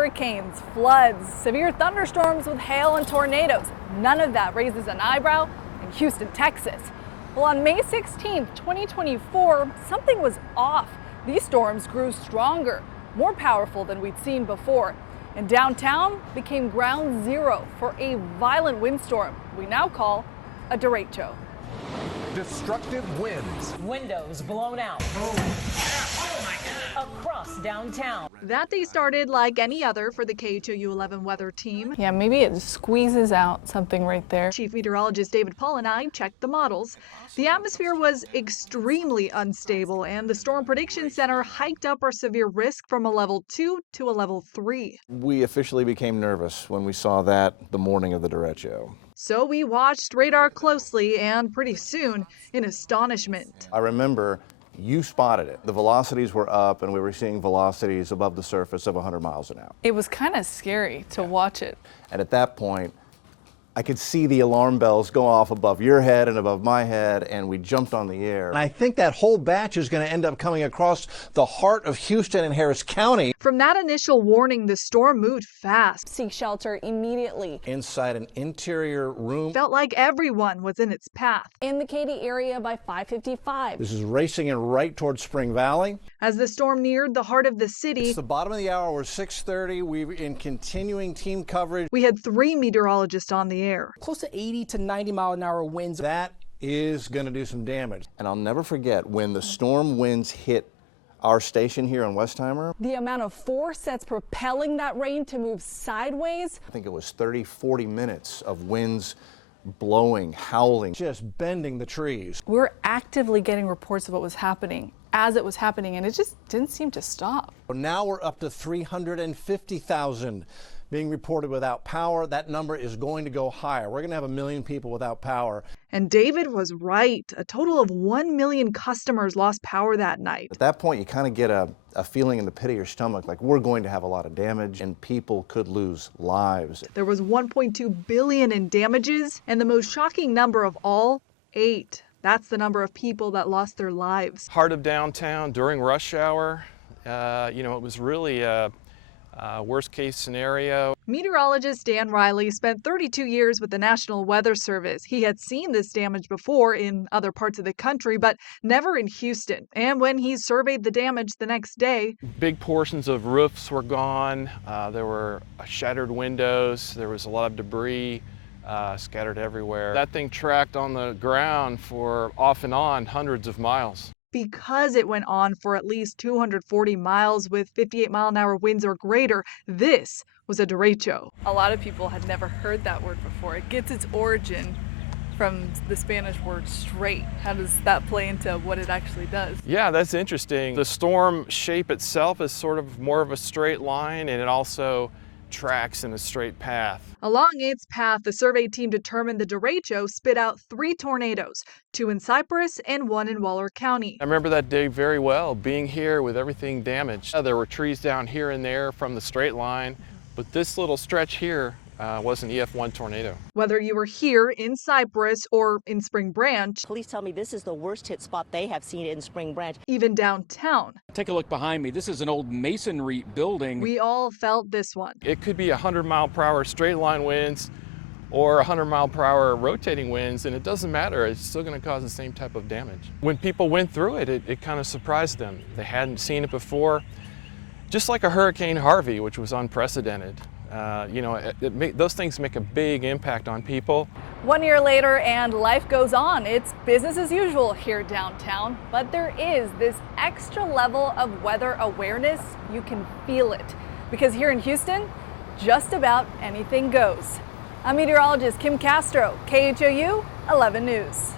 hurricanes, floods, severe thunderstorms with hail and tornadoes. None of that raises an eyebrow in Houston, Texas. Well, on May 16th, 2024, something was off. These storms grew stronger, more powerful than we'd seen before. And downtown became ground zero for a violent windstorm we now call a derecho. Destructive winds. Windows blown out. Across downtown. That day started like any other for the KHOU 11 weather team. Yeah, maybe it squeezes out something right there. Chief Meteorologist David Paul and I checked the models. The atmosphere was extremely unstable, and the Storm Prediction Center hiked up our severe risk from a level 2 to a level 3. We officially became nervous when we saw that the morning of the derecho. So we watched radar closely, and pretty soon, in astonishment. I remember you spotted it. The velocities were up, and we were seeing velocities above the surface of 100 miles an hour. It was kind of scary to watch it. And at that point, I could see the alarm bells go off above your head and above my head, and we jumped on the air. And I think that whole batch is going to end up coming across the heart of Houston and Harris County. From that initial warning, the storm moved fast. Seek shelter immediately. Inside an interior room. Felt like everyone was in its path. In the Katy area by 5:55. This is racing in right towards Spring Valley. As the storm neared the heart of the city, It's the bottom of the hour. We're 6:30. We're in continuing team coverage. we had 3 meteorologists on the air. Close to 80 to 90 mile an hour winds. That is going to do some damage. And I'll never forget when the storm winds hit our station here on Westheimer. The amount of force that's propelling that rain to move sideways. I think it was 30, 40 minutes of winds blowing, howling. Just bending the trees. We were actively getting reports of what was happening as it was happening, and it just didn't seem to stop. Now we're up to 350,000 being reported without power. That number is going to go higher. We're going to have 1 million people without power. And David was right. A total of 1 million customers lost power that night. At that point, you kind of get a feeling in the pit of your stomach like we're going to have a lot of damage and people could lose lives. There was 1.2 billion in damages, and the most shocking number of all, 8. That's the number of people that lost their lives. Heart of downtown during rush hour. It was really a worst case scenario. Meteorologist Dan Riley spent 32 years with the National Weather Service. He had seen this damage before in other parts of the country, but never in Houston. And when he surveyed the damage the next day, Big portions of roofs were gone. There were shattered windows. There was a lot of debris scattered everywhere. That thing tracked on the ground for off and on hundreds of miles. because it went on for at least 240 miles with 58-mile-an-hour winds or greater, this was a derecho. A lot of people had never heard that word before. It gets its origin from the Spanish word straight. How does that play into what it actually does? Yeah, that's interesting. The storm shape itself is sort of more of a straight line, and it also tracks in a straight path. Along its path, the survey team determined the derecho spit out 3 tornadoes, 2 in Cypress and 1 in Waller County. I remember that day very well, being here with everything damaged. There were trees down here and there from the straight line, but this little stretch here was an EF1 tornado. Whether you were here in Cypress or in Spring Branch, Police tell me this is the worst hit spot they have seen in Spring Branch. even downtown, Take a look behind me. This is an old masonry building. we all felt this one. It could be 100-mile-per-hour straight line winds or 100-mile-per-hour rotating winds, and it doesn't matter. It's still going to cause the same type of damage. When people went through it, it kind of surprised them. They hadn't seen it before. Just like a Hurricane Harvey, which was unprecedented. Those things make a big impact on people. 1 year later and life goes on. It's business as usual here downtown, but there is this extra level of weather awareness. You can feel it because here in Houston, just about anything goes. I'm meteorologist Kim Castro, KHOU 11 News.